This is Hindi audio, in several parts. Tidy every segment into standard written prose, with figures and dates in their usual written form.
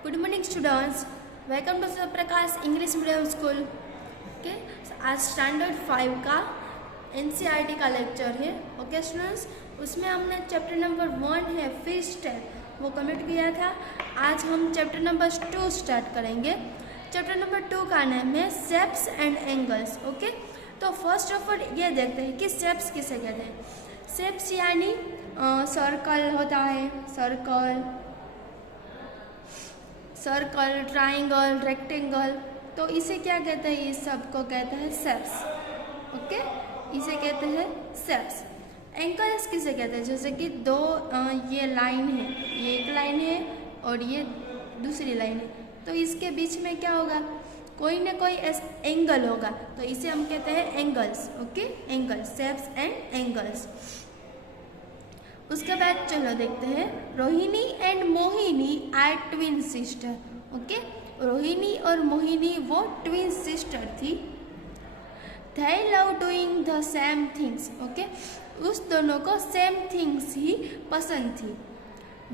Good morning, students. Welcome to Prakash English medium school के आज स्टैंडर्ड 5 का एनसीईआरटी का लेक्चर है। ओके स्टूडेंट्स, उसमें हमने चैप्टर नंबर 1 है फिश स्टेप वो कंप्लीट किया था। आज हम चैप्टर नंबर 2 स्टार्ट करेंगे। चैप्टर नंबर 2 का नाम है शेप्स एंड एंगल्स। ओके, तो फर्स्ट ऑफ ऑल ये देखते हैं कि शेप्स किसे कहते हैं। शेप्स यानी सर्कल होता है, सर्कल, ट्राइंगल, रेक्टेंगल, तो इसे क्या कहते हैं? इस सब को कहते हैं शेप्स। ओके, इसे कहते हैं शेप्स। एंगल्स किसे कहते हैं? जैसे कि दो ये लाइन है, ये एक लाइन है और ये दूसरी लाइन है, तो इसके बीच में क्या होगा? कोई ना कोई एंगल होगा, तो इसे हम कहते हैं angles. Okay, angles, shapes and angles. उसके बाद चलो देखते हैं Rohini and Mohini are twin sister. Okay, Rohini और मोहिनी वो ट्विन सिस्टर थी। They love doing the same things। Okay, उस दोनों को सेम थिंग्स ही पसंद थी।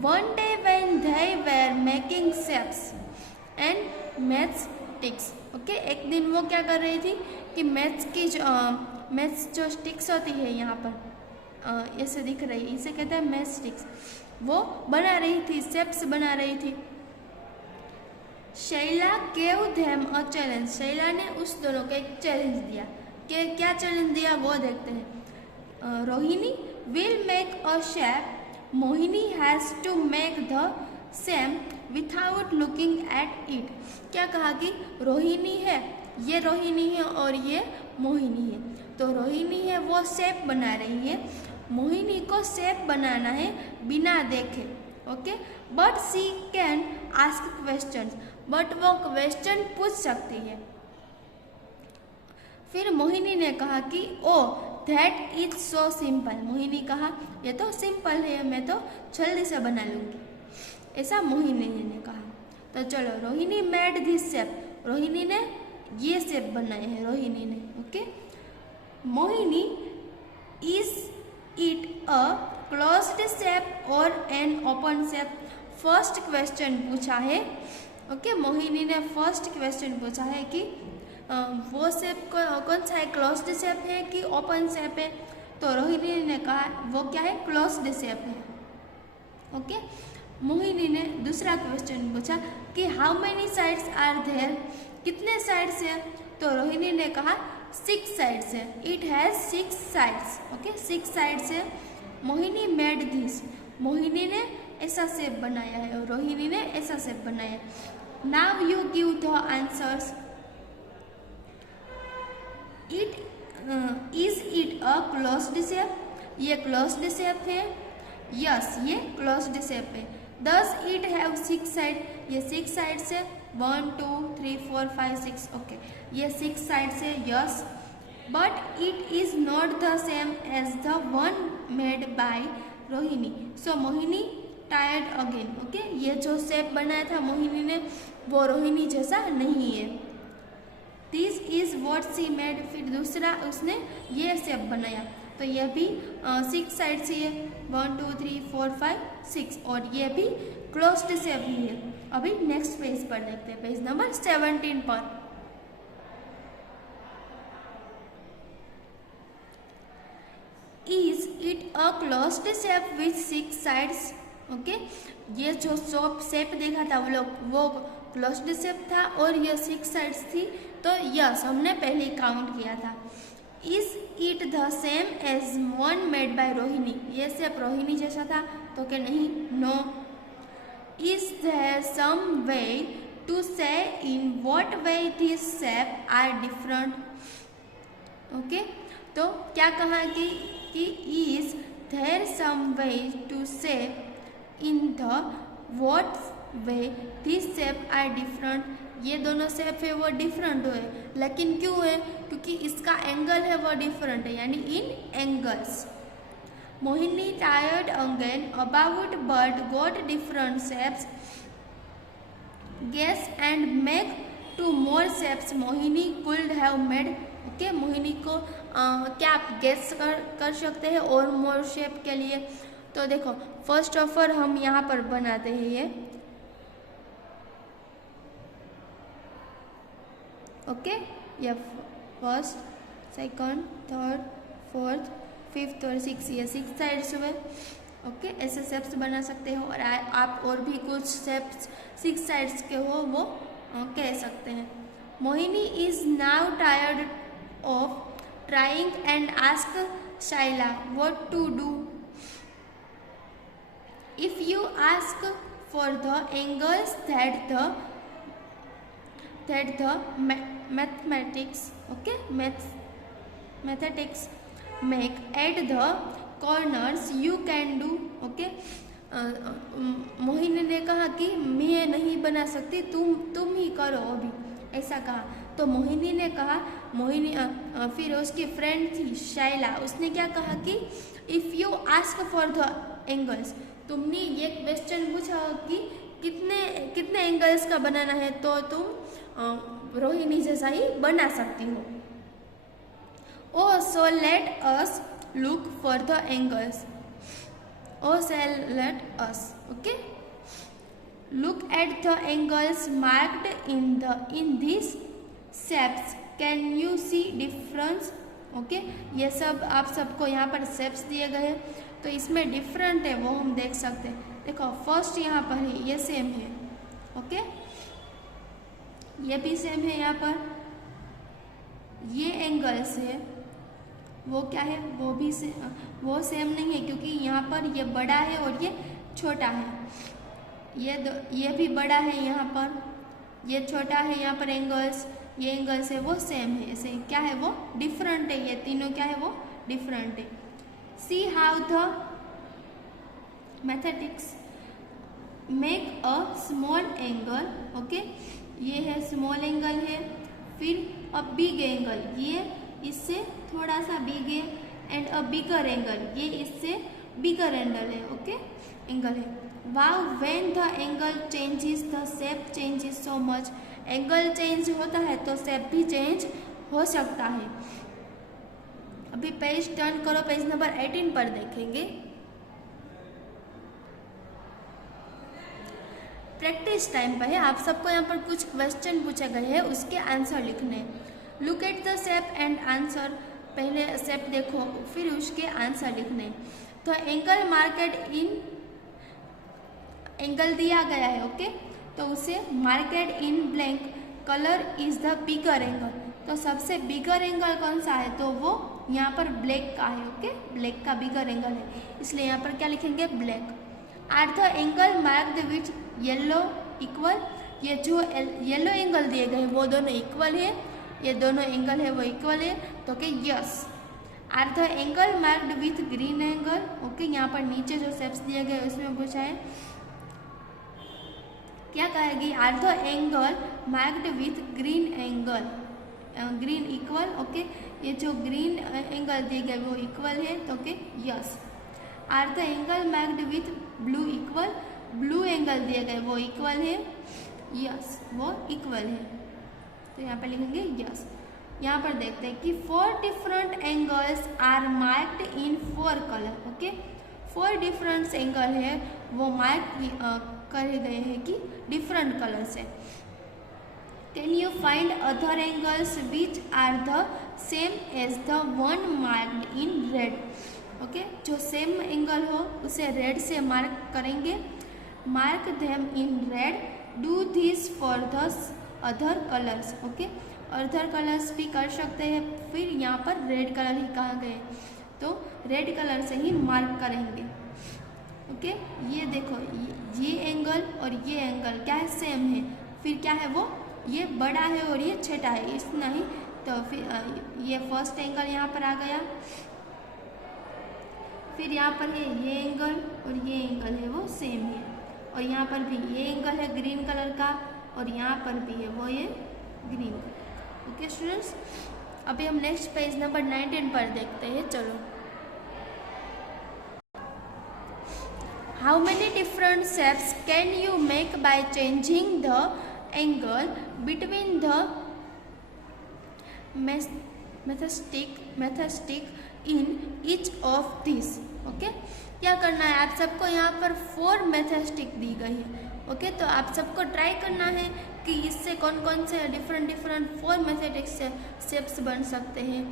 One day when they were making shapes and matchsticks। Okay, एक दिन वो क्या कर रही थी कि मैथ्स जो स्टिक्स होती है यहाँ पर ऐसे दिख रही है, इसे कहते हैं मैथ स्टिक्स, वो बना रही थी, शेप्स बना रही थी। Shaila gave them a challenge। Shaila ने उस दोनों को एक चैलेंज दिया। क्या चैलेंज दिया वो देखते हैं। Rohini will make a shape, Mohini has to make the same without looking at it। क्या कहा कि रोहिणी है, ये रोहिणी है और ये मोहिनी है, तो रोहिणी है वो शेप बना रही है, मोहिनी को शेप बनाना है बिना देखे। Okay, but she can ask question, but वो क्वेश्चन पूछ सकती है। फिर मोहिनी ने कहा कि oh that is so simple. Mohini कहा ये तो सिंपल है, मैं तो जल्दी से बना लूँगी, ऐसा मोहिनी ने कहा। तो चलो Rohini made this shape, Rohini ने ये शेप बनाए हैं, रोहिणी ने। Okay, Mohini is it a closed shape और an open shape. First question पूछा है। ओके, मोहिनी ने फर्स्ट क्वेश्चन पूछा है कि वो शेप कौन सा है, क्लोज्ड शेप है कि ओपन शेप है? तो रोहिणी ने कहा वो क्या है, क्लोज्ड शेप है। ओके, मोहिनी ने दूसरा क्वेश्चन पूछा कि how many sides are there, कितने साइड्स है? तो रोहिणी ने कहा 6 साइड्स है, it has 6 sides. Okay, 6 sides है। मोहिनी मेड दिस, मोहिनी ने ऐसा शेप बनाया है और रोहिणी ने ऐसा शेप बनाया। Now you give the answers. Is it a closed shape, ये क्लोज्ड शेप है। यस, ये क्लोज्ड शेप है। दस इट हैव 6 साइड, ये 6 साइड्स है। 1 2 3 4 5 6। ओके, ये 6 साइड्स है। Yes, but it is not the same as the one made by Rohini. So Mohini tired again. Okay, ये जो शेप बनाया था मोहिनी ने वो रोहिणी जैसा नहीं है। This is what C made, फिर दूसरा उसने ये शेप बनाया, तो ये भी 6 साइड्स ही है। 1 2 3 4 5 6, और ये भी क्लोज्ड शेप ही है। अभी नेक्स्ट पेज पर देखते हैं, पेज नंबर 17 पर। Is it a closed shape with 6 sides. Okay, ये जो शेप देखा था वो क्लोज्ड शेप था और ये 6 साइड्स थी, तो यस हमने पहले काउंट किया था। Is it the same as one made by Rohini, ये शेप रोहिणी जैसा था? तो क्या नहीं, no. Is there some way to say in what way this shape are different. Okay, तो क्या कहा कि is there some way to say in the what way this shape are different. ये दोनों शेप है वो डिफरेंट हुए, लेकिन क्यों है? क्योंकि इसका एंगल है वो डिफरेंट है, यानी in angles. Mohini tired again about but got different shapes. Guess and make 2 more shapes Mohini could have made. Okay, Mohini को क्या आप गेस कर सकते हैं और मोर शेप के लिए? तो देखो फर्स्ट ऑफ ऑल हम यहाँ पर बनाते हैं ये ओके, ये first, second, third, fourth, fifth और सिक्स, ये 6 साइड्स हुए। ओके, ऐसे शेप्स बना सकते हो। और आप और भी कुछ शेप्स 6 साइड्स के हो वो कह सकते हैं। Mohini is now tired of trying and ask Shaila what to do. If you ask for the angles that the mathematics make at the corners you can do। Okay, Mohini ने कहा कि मैं नहीं बना सकती, तुम ही करो अभी, ऐसा कहा। तो मोहिनी ने कहा, फिर उसकी फ्रेंड थी शाइला, उसने क्या कहा कि if you ask for the angles, तुमने ये क्वेश्चन पूछा कि कितने एंगल्स का बनाना है, तो तुम रोहिणी जैसा ही बना सकती हो। Oh, so let us look for the angles. Oh, so let us, okay? Look at the angles marked in these shapes. Can you see difference? Okay? ये सब आप सबको यहाँ पर शेप्स दिए गए हैं, तो इसमें डिफरेंट है वो हम देख सकते हैं। देखो फर्स्ट यहाँ पर है, ये सेम है। ओके, ये भी सेम है। यहाँ पर ये एंगल्स है, वो क्या है, वो सेम नहीं है, क्योंकि यहाँ पर ये बड़ा है और ये छोटा है। ये भी बड़ा है, यहाँ पर ये छोटा है। यहाँ पर ये एंगल्स है वो सेम है। ऐसे क्या है, वो डिफरेंट है। ये तीनों क्या है, वो डिफरेंट है। See how the mathematics make a small angle. Okay, ये है स्मॉल एंगल है। फिर अ बिग एंगल, ये इससे थोड़ा सा बिग है। एंड अ बिगर एंगल, ये इससे बिगर एंगल है। ओके, एंगल है। Wow, when the angle changes the shape changes so much. Angle change होता है तो शेप भी चेंज हो सकता है। अभी पेज टर्न करो, पेज नंबर 18 पर देखेंगे। प्रैक्टिस टाइम पर है, आप सबको यहाँ पर कुछ क्वेश्चन पूछे गए हैं, उसके आंसर लिखने। Look at the shape and answer, पहले शेप देखो फिर उसके आंसर लिखने। तो एंगल मार्केट इन, एंगल दिया गया है। ओके, तो उसे market in blank colour is the bigger angle. तो सबसे बिगर एंगल कौन सा है, तो वो यहाँ पर ब्लैक का है। ओके, ब्लैक का बिगर एंगल है, इसलिए यहाँ पर क्या लिखेंगे, black. Are the angle marked with yellow equal, ये जो येलो एंगल दिए गए वो दोनों इक्वल है, ये दोनों एंगल है वो इक्वल है, तो कि yes. Are the angle marked with green angle. Okay, यहाँ पर नीचे जो शेप्स दिए गए उसमें पूछा है, क्या कहेगी, are the angle marked with green angle, green equal. Okay, ये जो ग्रीन एंगल दिए गए वो इक्वल है, तो कि yes. Are the angle marked with blue equal, blue angle दिए गए वो इक्वल है, यस, वो इक्वल है, तो यहाँ पर लिखेंगे यस। यहाँ पर देखते हैं कि 4 different angles are marked in 4 colour. Okay, 4 different angle है वो मार्क करे गए हैं कि डिफरेंट कलर से। Can you find other angles which are the same as the one marked in red. Okay, जो सेम एंगल हो उसे रेड से मार्क करेंगे। Mark them in red, do this for the other colours. Okay, other colours भी कर सकते हैं, फिर यहाँ पर रेड कलर ही कहा गए, तो रेड कलर से ही मार्क करेंगे। ओके, ये देखो, ये एंगल और ये एंगल क्या है, सेम है। फिर क्या है, वो ये बड़ा है और ये छोटा है, इतना ही। तो फिर ये फर्स्ट एंगल यहाँ पर आ गया। फिर यहाँ पर है ये एंगल और ये एंगल है वो सेम है, और यहाँ पर भी ये एंगल है ग्रीन कलर का और यहाँ पर भी है वो ये ग्रीन कलर। ओके स्टूडेंट्स, अभी हम नेक्स्ट पेज नंबर 19 पर देखते हैं। चलो, how many different shapes can you make by changing the angle between the mathematic in each of this. Okay, क्या करना है आप सबको, यहाँ पर 4 मैथमेटिक दी गई है। ओके, तो आप सबको ट्राई करना है कि इससे कौन कौन से डिफरेंट 4 मैथमेटिक्स से शेप्स बन सकते हैं।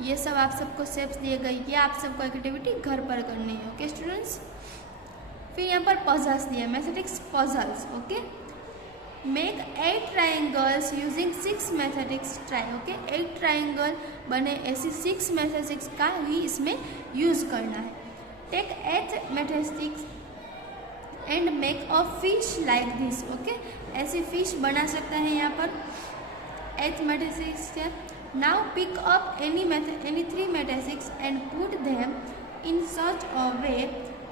ये सब आप सबको शेप्स दिए गए, ये आप सबको एक्टिविटी घर पर करनी है। ओके स्टूडेंट्स, फिर यहाँ पर पजल्स दिए, mathematics puzzles. Okay, make 8 triangles using 6 mathematics try. Okay, 8 triangle बने ऐसी 6 मैथमेटिक्स का ही इसमें यूज करना है। Take 8 matchsticks and make a fish like this. Okay, ऐसी फिश बना सकते हैं यहाँ पर 8 मैथमेटिक्स से। Now pick up any 3 matchsticks and put them in such a way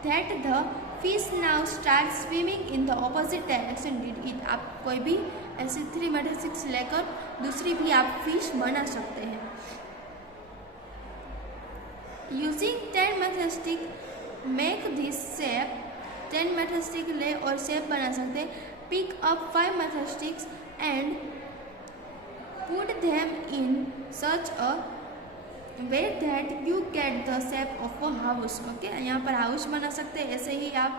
that the fish now start swimming in the opposite direction did it. आप कोई भी ऐसे 3 मैथमेटिक्स लेकर दूसरी भी आप फिश बना सकते हैं। Using 10 matchsticks make this shape. 10 matchsticks ले और शेप बना सकते हैं। Pick up 5 matchsticks and put them in such a way that you get the shape of a house. Okay, यहाँ पर हाउस बना सकते हैं, ऐसे ही आप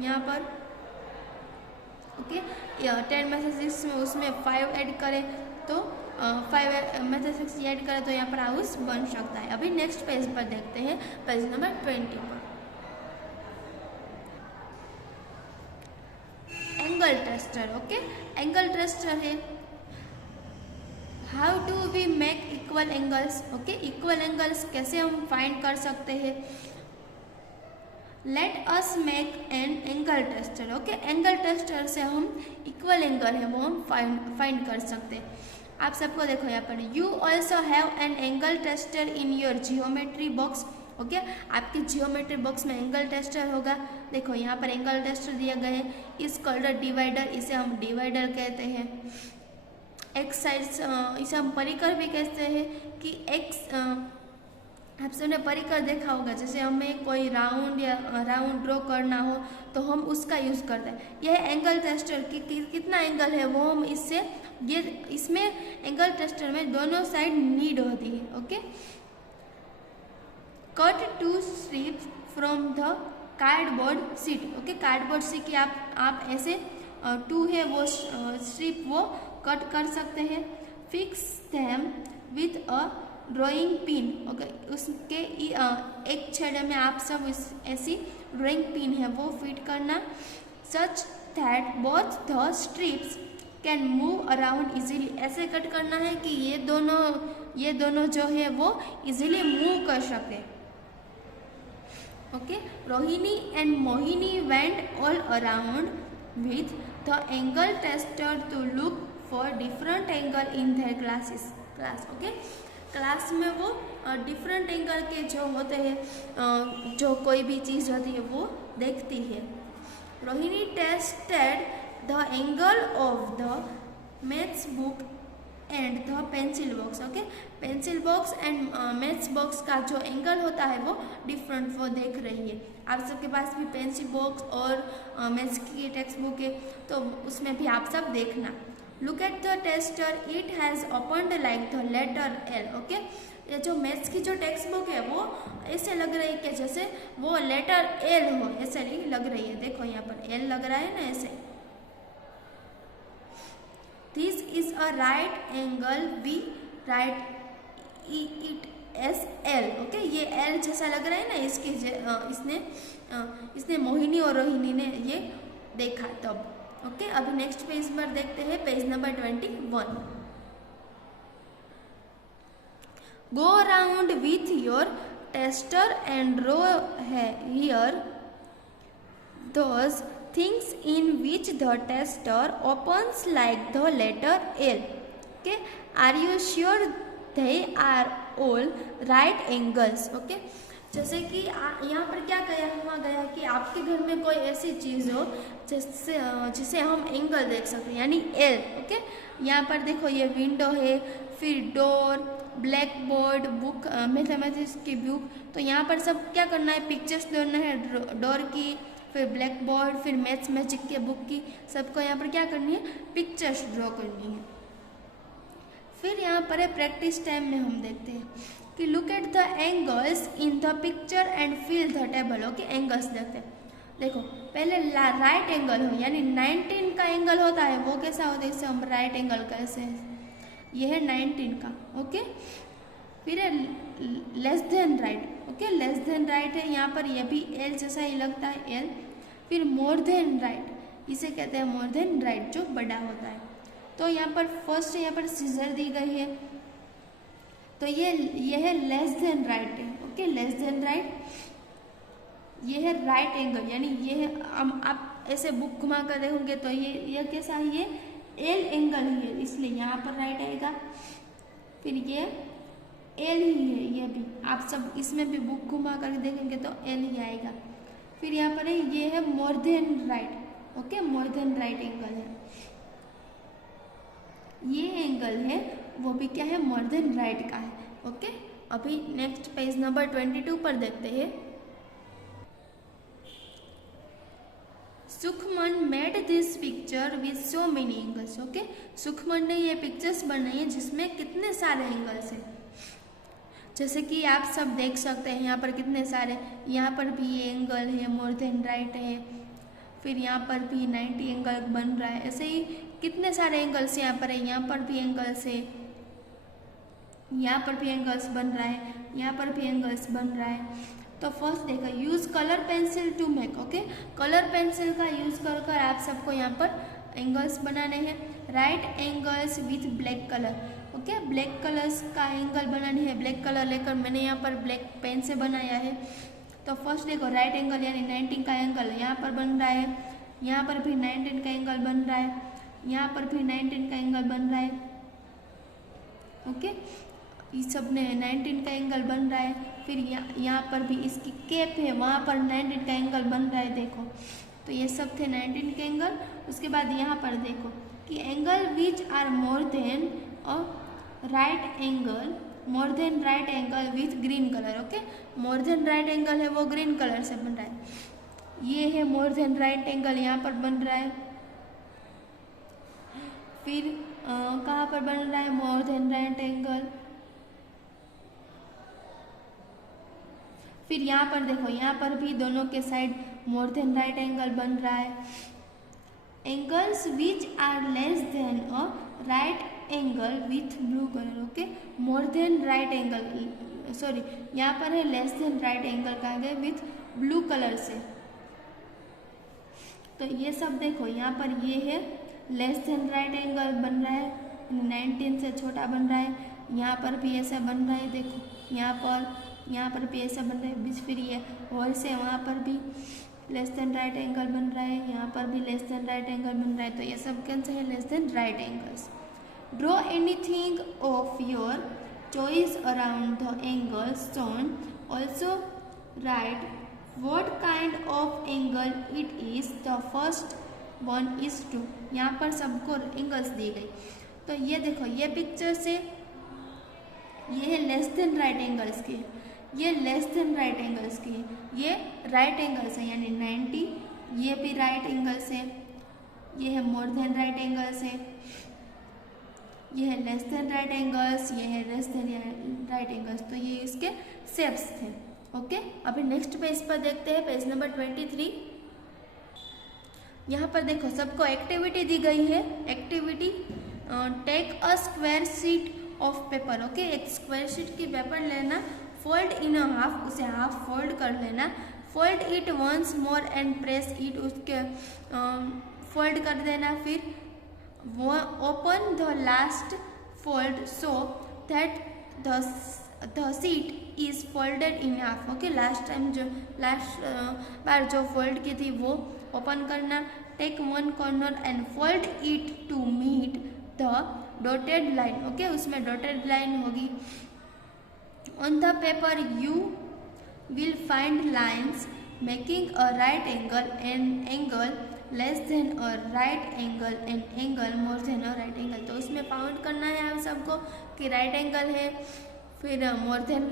यहाँ पर ओके 10 मैथमेटिक्स में उसमें 5 ऐड करें तो 5 मैथमेटिक्स ऐड करें तो यहाँ पर हाउस बन सकता है। अभी नेक्स्ट पेज पर देखते हैं, पेज नंबर 20 पर। Angle tester. Okay, angle tester है how do we make equal angles. Okay, equal angles कैसे हम फाइंड कर सकते हैं। Let us make an angle tester. Okay, angle tester से हम इक्वल एंगल है वो हम फाइंड कर सकते हैं। आप सबको देखो यहाँ पर you also have an angle tester in your geometry box. Okay, आपकी जियोमेट्री बॉक्स में एंगल टेस्टर होगा। देखो यहाँ पर एंगल टेस्टर दिया गया है। इस कॉल्ड डिवाइडर, इसे हम डिवाइडर कहते हैं। एक्स साइड इसे हम परिकर भी कहते हैं कि एक्स आप सबने परिकर देखा होगा, जैसे हमें कोई राउंड या राउंड ड्रॉ करना हो तो हम उसका यूज़ करते हैं। यह एंगल टेस्टर की कितना एंगल है वो हम इससे ये इसमें एंगल टेस्टर में दोनों साइड नीड होती है। Okay, cut 2 strips from the cardboard sheet. Okay, cardboard sheet की आप ऐसे 2 है वो स्ट्रिप वो कट कर सकते हैं। Fix them with a drawing pin. Okay, उसके एक छेड़े में आप सब ऐसी ड्राइंग पिन है वो फिट करना। Such that both the strips can move around easily. ऐसे कट करना है कि ये दोनों जो है वो इजीली मूव कर सके। Okay, Rohini and Mohini went all around with the angle tester to look for different angle in their class. Okay, class में वो डिफरेंट एंगल के जो होते हैं जो कोई भी चीज़ होती है वो देखती है। Rohini tested the angle of the maths book and the pencil box. Okay, pencil box and maths box का जो एंगल होता है वो डिफरेंट वो देख रही है। आप सबके पास भी पेंसिल बॉक्स और मैथ्स की टेक्स्ट बुक है तो उसमें भी आप सब देखना। Look at the tester, it has opened like the letter L. Okay, ये जो मैथ्स की जो टेक्स्ट बुक है वो ऐसे लग रही है कि जैसे वो लेटर एल हो, ऐसे लग रही है। देखो यहाँ पर एल लग रहा है ना ऐसे। This is a right angle, we write it as L. Okay, ये एल जैसा लग रहा है ना, इसने मोहिनी और रोहिणी ने ये देखा तब। ओके, अभी नेक्स्ट पेज पर देखते हैं, page number 21। Go around with your tester and draw here those things in which the tester opens like the letter L. Okay, are you sure they are all right angles. Okay, जैसे कि यहाँ पर क्या कहा गया कि आपके घर में कोई ऐसी चीज़ हो जिसे हम एंगल देख सकते हैं, यानी एल। ओके, यहाँ पर देखो ये विंडो है, फिर door, black board, book, mathematics की बुक। तो यहाँ पर सब क्या करना है, पिक्चर्स देना है डोर की, फिर ब्लैक बोर्ड, फिर मैथ्स मैजिक के बुक की। सबको यहाँ पर क्या करनी है, पिक्चर्स ड्रॉ करनी है। फिर यहाँ पर है प्रैक्टिस टाइम में हम देखते हैं कि look at the angles in the picture and fill the table. Okay, angles देखते हैं। देखो पहले राइट एंगल हो, यानी 19 का एंगल होता है वो कैसा होता है, इससे हम राइट एंगल कैसे, ये है 19 का। ओके, फिर है less than right. Okay, less than right है यहाँ पर, ये भी एल जैसा ही लगता है, एल। फिर मोर देन राइट, इसे कहते हैं मोर देन राइट, जो बड़ा होता है। तो यहाँ पर फर्स्ट यहाँ पर सीजर दी गई है, तो ये है लेस देन राइट है। ओके, लेस देन राइट, ये है राइट एंगल, यानी ये है, आप ऐसे बुक घुमा कर देखोगे तो ये कैसा है, ये एल एंगल ही है, इसलिए यहाँ पर राइट आएगा। फिर ये एल ही है, ये भी आप सब इसमें भी बुक घुमा कर देखेंगे तो एल ही आएगा। फिर यहाँ पर है, ये है मोर than right. Okay, more than right angle है, ये एंगल है वो भी क्या है, मोर देन राइट का है। ओके, अभी नेक्स्ट पेज नंबर 22 पर देखते हैं। Sukhman made this picture with so many angles. Okay, Sukhman ने ये पिक्चर्स बनाई है जिसमें कितने सारे एंगल्स हैं, जैसे कि आप सब देख सकते हैं यहाँ पर कितने सारे, यहाँ पर भी ये एंगल है, मोर देन राइट है, फिर यहाँ पर भी 90 एंगल बन रहा है। ऐसे ही कितने सारे एंगल्स यहाँ पर है, यहाँ पर भी एंगल्स है, यहाँ पर भी एंगल्स बन रहा है, यहाँ पर भी एंगल्स बन रहा है। तो फर्स्ट देखो, use colour pencil to make. Okay, colour pencil का यूज कर आप सबको यहाँ पर एंगल्स बनाने हैं। Right angles with black colour. Okay, black colours का एंगल बनाने हैं, ब्लैक कलर लेकर मैंने यहाँ पर ब्लैक पेन से बनाया है। तो फर्स्ट देखो, राइट एंगल यानी 19 का एंगल यहाँ पर बन रहा है, यहाँ पर भी 19 का एंगल बन रहा है, यहाँ पर भी 19 का एंगल बन रहा है। ओके, इस सब ने 19 का एंगल बन रहा है। फिर यहाँ पर भी इसकी कैप है, वहाँ पर 19 का एंगल बन रहा है। देखो, तो ये सब थे 19 के एंगल। उसके बाद यहाँ पर देखो कि angle which are more than a right angle, more than right angle with green colour. Okay, more than right angle है वो ग्रीन कलर से बन रहा है। ये है मोर देन राइट एंगल, यहाँ पर बन रहा है। फिर कहाँ पर बन रहा है मोर देन राइट एंगल, फिर यहाँ पर देखो, यहाँ पर भी दोनों के side more than right angle बन रहा है। Angles which are less than a right angle with blue colour. Okay, more than right angle, sorry यहाँ पर है लेस देन राइट एंगल कहा गया विथ ब्लू कलर से। तो ये सब देखो, यहाँ पर ये है लेस देन राइट एंगल बन रहा है, 19 से छोटा बन रहा है। यहाँ पर भी ऐसा बन रहा है, देखो यहाँ पर भी ऐसा बन रहा है। बीच फिर ये होल से वहाँ पर भी लेस देन राइट एंगल बन रहा है, यहाँ पर भी लेस देन राइट एंगल बन रहा है। तो ये सब कैसे है less than right angles. Draw anything of your choice around the angle shown, also write what kind of angle it is, the first one is two. यहाँ पर सबको एंगल्स दी गई। तो ये देखो, ये पिक्चर से ये है लेस देन राइट एंगल्स की, ये लेस देन राइट एंगल्स की, ये राइट एंगल्स है यानी 90, ये भी राइट एंगल्स है, ये है मोर देन राइट एंगल्स है, ये है लेस देन राइट एंगल्स, ये है लेस देन राइट एंगल्स। तो ये इसके शेप्स थे। ओके, अभी नेक्स्ट पेज पर देखते हैं, पेज नंबर 23। यहाँ पर देखो सबको एक्टिविटी दी गई है। Activity, take a square sheet of paper. Okay, एक स्क्वायर शीट की पेपर लेना, फोल्ड इन अ हाफ, उसे हाफ फोल्ड कर लेना, fold it once more and press it, उसके फोल्ड कर देना। फिर वो open the last fold so that the sheet is folded in half. Okay, last बार जो फोल्ड की थी वो ओपन करना। Take one corner and fold it to meet the dotted line. Okay, उसमें डॉटेड लाइन होगी। On the paper you will find lines making a right angle, an angle less than a right angle, an angle more than a right angle। तो उसमें फाउंड करना है आप सबको कि राइट एंगल है, फिर मोर देन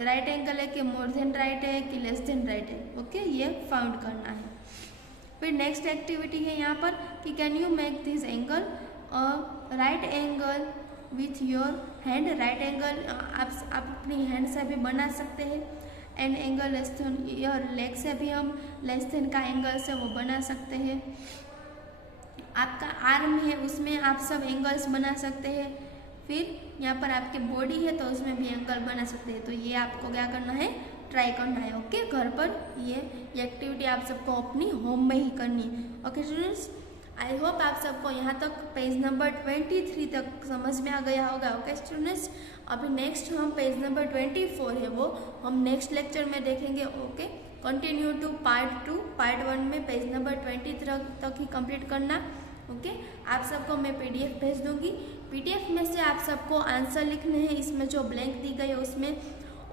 राइट एंगल है कि मोर देन राइट है कि लेस देन राइट है। ओके, ये फाउंड करना है। फिर नेक्स्ट एक्टिविटी है यहाँ पर कि can you make this angle right angle with your hand. Right angle आप अपनी हैंड से भी बना सकते हैं। An angle less than your leg से भी हम लेस देन का एंगल से वो बना सकते हैं। आपका आर्म है उसमें आप सब एंगल्स बना सकते हैं। फिर यहाँ पर आपकी बॉडी है तो उसमें भी एंगल बना सकते हैं। तो ये आपको क्या करना है, ट्राई करना है। ओके, घर पर ये एक्टिविटी आप सबको अपनी होम में ही करनी है। ओके स्टूडेंट्स, आई होप आप सबको यहाँ तक पेज नंबर 23 तक समझ में आ गया होगा। ओके स्टूडेंट्स, अभी नेक्स्ट हम पेज नंबर 24 है वो हम नेक्स्ट लेक्चर में देखेंगे। Okay, continue to part 2। Part 1 में पेज नंबर 20 तक ही कंप्लीट करना। ओके, आप सबको मैं PDF भेज दूंगी। PDF में से आप सबको आंसर लिखने हैं, इसमें जो ब्लैंक दी गई है उसमें,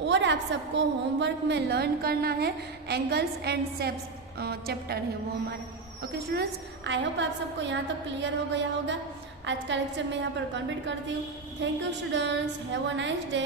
और आप सबको होमवर्क में लर्न करना है एंगल्स एंड शेप्स चैप्टर है वो हमारा। ओके स्टूडेंट्स, आई होप आप सबको यहाँ तक क्लियर हो गया होगा। आज का लेक्चर मैं यहाँ पर कंप्लीट करती हूँ। Thank you students, have a nice day.